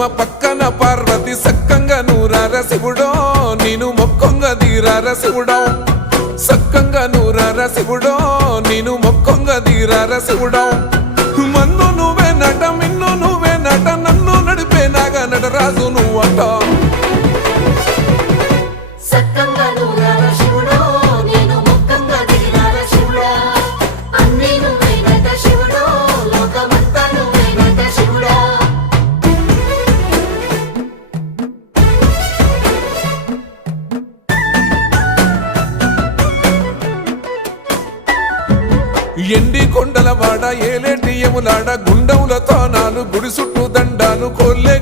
పద్మ పక్కన పార్వతి సక్కంగా నూరార శివుడో నేను మొక్కొంగ దీరార శివుడో సక్కంగా నూరార శివుడో నేను మొక్కొంగ దీరార శివుడో మన్ను నువ్వే నట మిన్ను నువ్వే నట నన్ను నడిపే నాగా నటరాజు నువ్వట ఎండి కొండల వాడ ఏలేటి యములాడ గుండములతో నాలు గుడి చుట్టూ దండాలు కోల్లే